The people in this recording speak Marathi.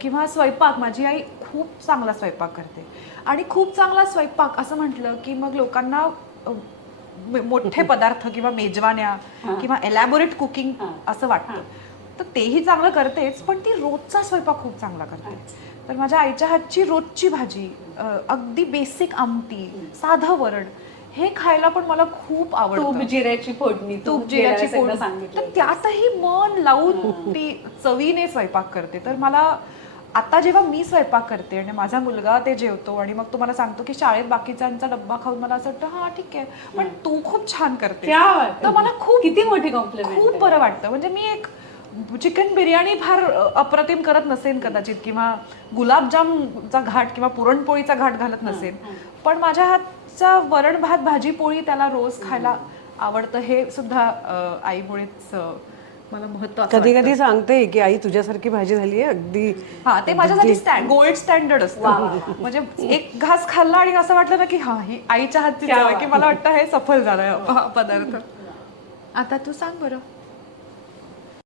किंवा स्वयंपाक, माझी आई खूप चांगला स्वयंपाक करते आणि खूप चांगला स्वयंपाक असं म्हटलं की मग लोकांना मोठे पदार्थ किंवा मेजवान्या किंवा एलॅबोरेट कुकिंग असं वाटतं. तर तेही चांगलं करतेच, पण ती रोजचा स्वयंपाक खूप चांगला करते. तर माझ्या आईच्या हातची रोजची भाजी, अगदी बेसिक आमटी, साधं वरण, हे खायला पण मला खूप आवडतं. तूप जिऱ्याची फोडणी, तूप जिऱ्याची फोडणी, तर त्यातही मन लावून ती चवीने स्वयंपाक करते. तर मला आता जेव्हा मी स्वयंपाक करते आणि माझा मुलगा ते जेवतो आणि मग तुम्हाला सांगतो की शाळेत बाकीच्यांचा डब्बा खाऊन मला असं वाटतं हा ठीक आहे, पण तू खूप छान करते, तर मला खूप किती मोठी कॉम्प्लिमेंट, खूप बरं वाटतं. म्हणजे मी एक चिकन बिर्याणी फार अप्रतिम करत नसेन कदाचित, किंवा गुलाबजामचा घाट किंवा पुरणपोळीचा घाट घालत नसेन, पण माझ्या हातचा वरण भात भाजी पोळी त्याला रोज खायला आवडतं. हे सुद्धा आईमुळेच मला महत्त्वाचं कधी वाटतं. कधी सांगते की आई तुझ्यासारखी भाजी झाली आहे अगदी. हा, ते माझ्यासाठी गोल्ड स्टँडर्ड असतं. म्हणजे एक घास खाल्ला आणि असं वाटलं ना की हा, ही आईच्या हातची चव आहे, की मला वाटतं हे सफल झालं हा पदार्थ. आता तू सांग बरं.